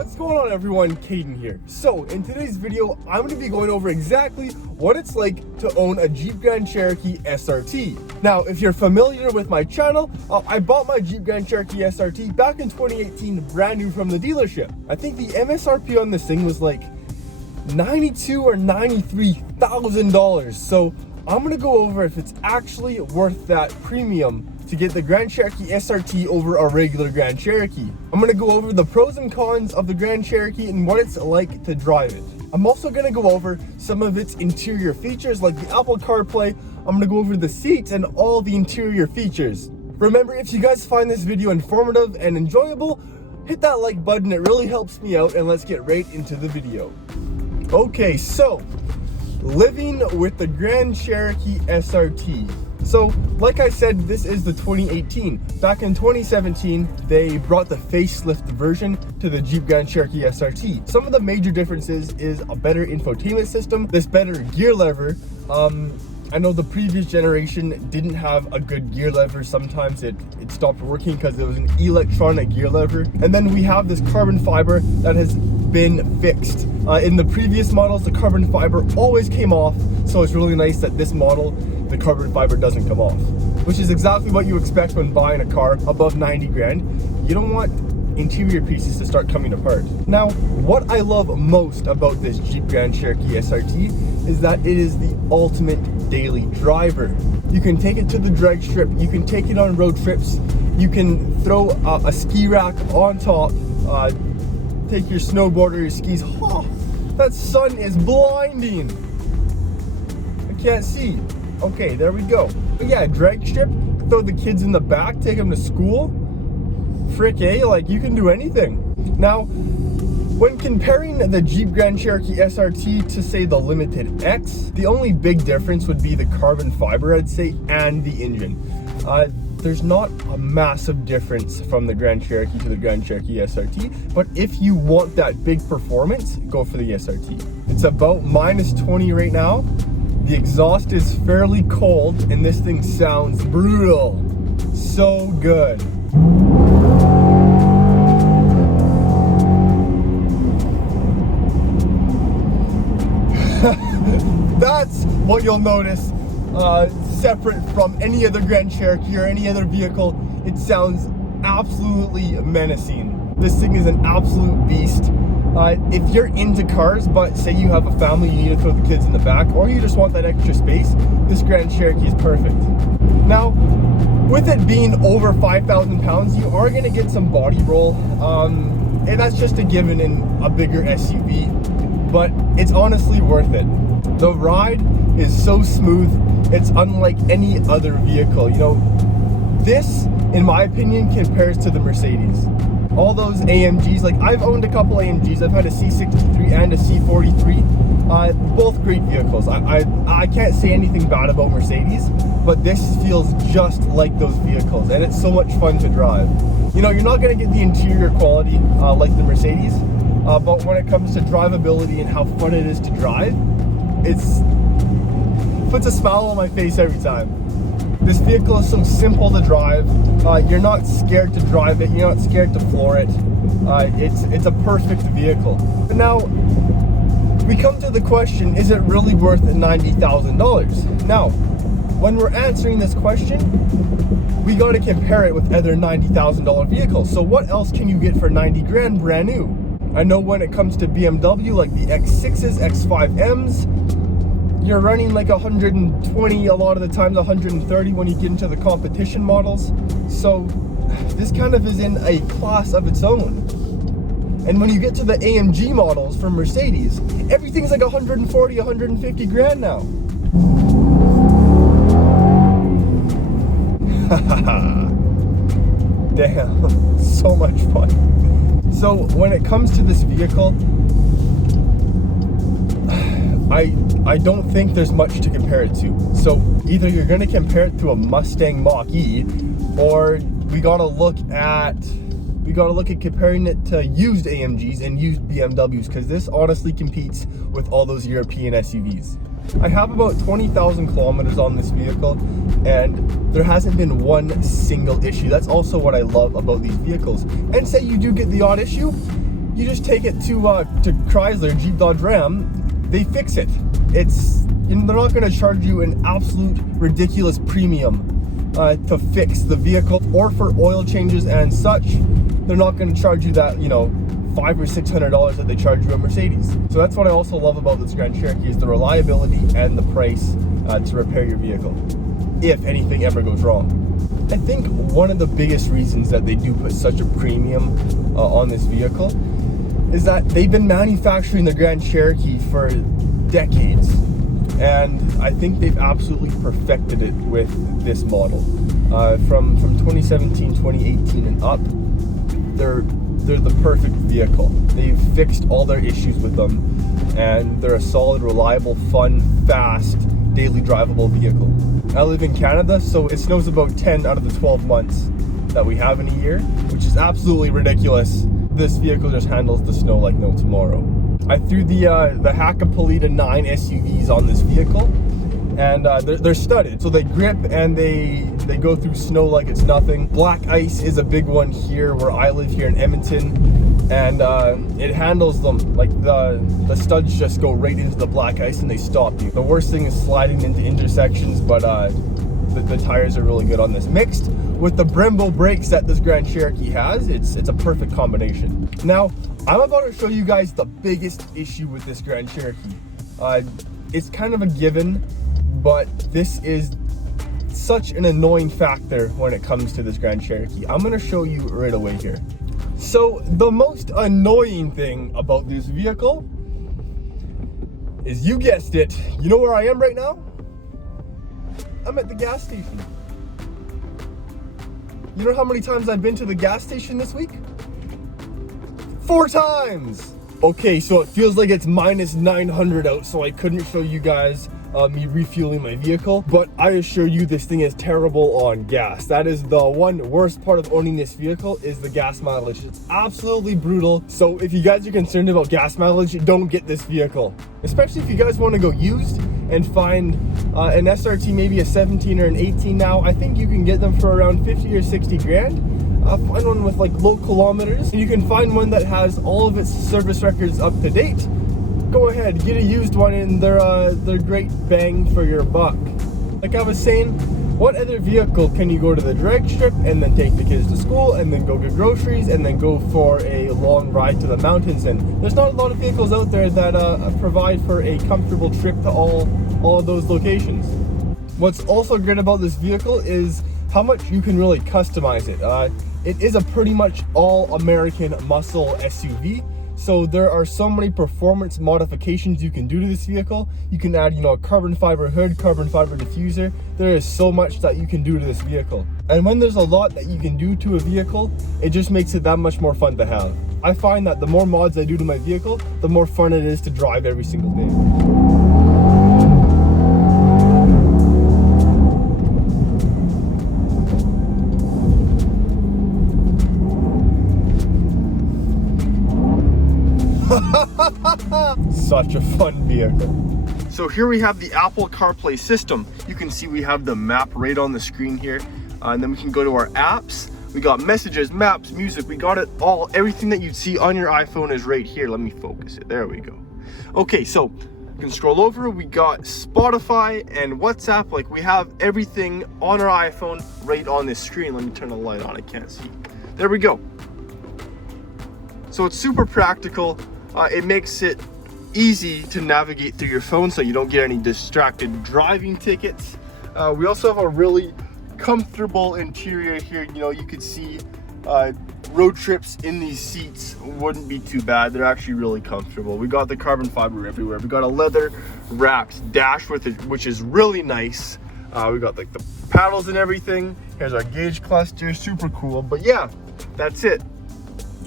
What's going on everyone, Caden here. So in today's video, I'm going to be going over exactly what it's like to own a Jeep Grand Cherokee SRT. Now, if you're familiar with my channel, I bought my Jeep Grand Cherokee SRT back in 2018, brand new from the dealership. I think the MSRP on this thing was like $92,000 or $93,000. So I'm going to go over if it's actually worth that premium to get the Grand Cherokee SRT over a regular Grand Cherokee. I'm going to go over the pros and cons of the Grand Cherokee and what it's like to drive it. I'm also going to go over some of its interior features like the Apple CarPlay. I'm going to go over the seats and all the interior features. Remember, if you guys find this video informative and enjoyable, hit that like button. It really helps me out, and let's get right into the video. Okay, so living with the Grand Cherokee SRT. So, like I said, this is the 2018. Back in 2017, they brought the facelift version to the Jeep Grand Cherokee SRT. Some of the major differences is a better infotainment system, this better gear lever. I know the previous generation didn't have a good gear lever. Sometimes it stopped working because it was an electronic gear lever. And then we have this carbon fiber that has been fixed. In the previous models, the carbon fiber always came off. So it's really nice that this model, the carbon fiber doesn't come off, which is exactly what you expect when buying a car above 90 grand. You don't want interior pieces to start coming apart. Now, what I love most about this Jeep Grand Cherokee SRT is that it is the ultimate daily driver. You can take it to the drag strip, you can take it on road trips, you can throw a ski rack on top, take your snowboard or your skis. Oh, that sun is blinding. I can't see. Okay, there we go. But yeah, drag strip, throw the kids in the back, take them to school. Frick, eh? Like, you can do anything. Now, when comparing the Jeep Grand Cherokee SRT to, say, the Limited X, the only big difference would be the carbon fiber, I'd say, and the engine. There's not a massive difference from the Grand Cherokee to the Grand Cherokee SRT, but if you want that big performance, go for the SRT. It's about -20 right now. The exhaust is fairly cold, and this thing sounds brutal. So good. That's what you'll notice separate from any other Grand Cherokee or any other vehicle. It sounds absolutely menacing. This thing is an absolute beast. If you're into cars, but say you have a family, you need to throw the kids in the back, or you just want that extra space, this Grand Cherokee is perfect. Now, with it being over 5,000 pounds, you are going to get some body roll, and that's just a given in a bigger SUV, but it's honestly worth it. The ride is so smooth, it's unlike any other vehicle. You know, this, in my opinion, compares to the Mercedes. All those AMGs, like I've owned a couple AMGs. I've had a C63 and a C43, both great vehicles. I can't say anything bad about Mercedes, but this feels just like those vehicles, and it's so much fun to drive. You know, you're not going to get the interior quality like the Mercedes, but when it comes to drivability and how fun it is to drive, it puts a smile on my face every time. This vehicle is so simple to drive. You're not scared to drive it. You're not scared to floor it. It's a perfect vehicle. But now, we come to the question, is it really worth $90,000? Now, when we're answering this question, we got to compare it with other $90,000 vehicles. So what else can you get for 90 grand brand new? I know when it comes to BMW, like the X6s, X5Ms, you're running like 120, a lot of the times 130 when you get into the competition models. So this kind of is in a class of its own. And when you get to the AMG models from Mercedes, everything's like 140, 150 grand now. Damn, so much fun. So when it comes to this vehicle, I don't think there's much to compare it to. So either you're going to compare it to a Mustang Mach-E, or we got to look at comparing it to used AMGs and used BMWs, because this honestly competes with all those European SUVs. I have about 20,000 kilometers on this vehicle, and there hasn't been one single issue. That's also what I love about these vehicles. And say you do get the odd issue, you just take it to Chrysler, Jeep, Dodge, Ram. They fix it. They're not going to charge you an absolute ridiculous premium to fix the vehicle, or for oil changes and such. They're not going to charge you that, $500 or $600 that they charge you a Mercedes. So that's what I also love about this Grand Cherokee, is the reliability and the price to repair your vehicle, if anything ever goes wrong. I think one of the biggest reasons that they do put such a premium on this vehicle is that they've been manufacturing the Grand Cherokee for decades, and I think they've absolutely perfected it with this model. From 2017, 2018 and up, they're the perfect vehicle. They've fixed all their issues with them, and they're a solid, reliable, fun, fast, daily drivable vehicle. I live in Canada, so it snows about 10 out of the 12 months that we have in a year, which is absolutely ridiculous. This vehicle just handles the snow like no tomorrow. I threw the Hakkapeliitta 9 SUVs on this vehicle, and they're studded, so they grip and they go through snow like it's nothing. Black ice is a big one here where I live, here in Edmonton, and it handles them like the studs just go right into the black ice and they stop you. The worst thing is sliding into intersections, but the tires are really good on this. Mixed with the Brembo brakes that this Grand Cherokee has, it's a perfect combination. Now, I'm about to show you guys the biggest issue with this Grand Cherokee. It's kind of a given, but this is such an annoying factor when it comes to this Grand Cherokee. I'm going to show you right away here. So the most annoying thing about this vehicle is, you guessed it, you know where I am right now? I'm at the gas station. You know how many times I've been to the gas station this week? 4 times! Okay, so it feels like it's minus 900 out, so I couldn't show you guys me refueling my vehicle, but I assure you this thing is terrible on gas. That is the one worst part of owning this vehicle, is the gas mileage. It's absolutely brutal. So if you guys are concerned about gas mileage, don't get this vehicle. Especially if you guys want to go used and find an SRT, maybe a 17 or an 18 now. I think you can get them for around 50 or 60 grand. Find one with like low kilometers. You can find one that has all of its service records up to date. Go ahead, get a used one, and they're great bang for your buck. Like I was saying, what other vehicle can you go to the drag strip and then take the kids to school and then go get groceries and then go for a long ride to the mountains? And there's not a lot of vehicles out there that provide for a comfortable trip to all of those locations. What's also great about this vehicle is how much you can really customize it. It is a pretty much all-American muscle SUV. So there are so many performance modifications you can do to this vehicle. You can add, a carbon fiber hood, carbon fiber diffuser. There is so much that you can do to this vehicle. And when there's a lot that you can do to a vehicle, it just makes it that much more fun to have. I find that the more mods I do to my vehicle, the more fun it is to drive every single day. Such a fun vehicle. So here we have the Apple Carplay system. You can see we have the map right on the screen here, and then we can go to our apps. We got messages, maps, music, we got it all. Everything that you'd see on your iPhone is right here. Let me focus it. There we go. Okay, so you can scroll over. We got Spotify and WhatsApp. Like, we have everything on our iPhone right on this screen. Let me turn the light on. I can't see. There we go. So it's super practical. It makes it easy to navigate through your phone so you don't get any distracted driving tickets. We also have a really comfortable interior here. You could see road trips in these seats wouldn't be too bad. They're actually really comfortable. We got the carbon fiber everywhere. We got a leather wrapped dash with it, which is really nice. We got like the paddles and everything. Here's our gauge cluster, super cool. But yeah, that's it.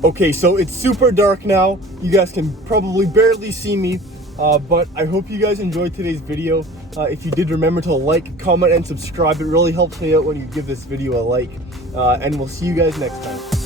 Okay, so it's super dark now. You guys can probably barely see me, but I hope you guys enjoyed today's video. If you did, remember to like, comment, and subscribe. It really helps me out when you give this video a like, and we'll see you guys next time.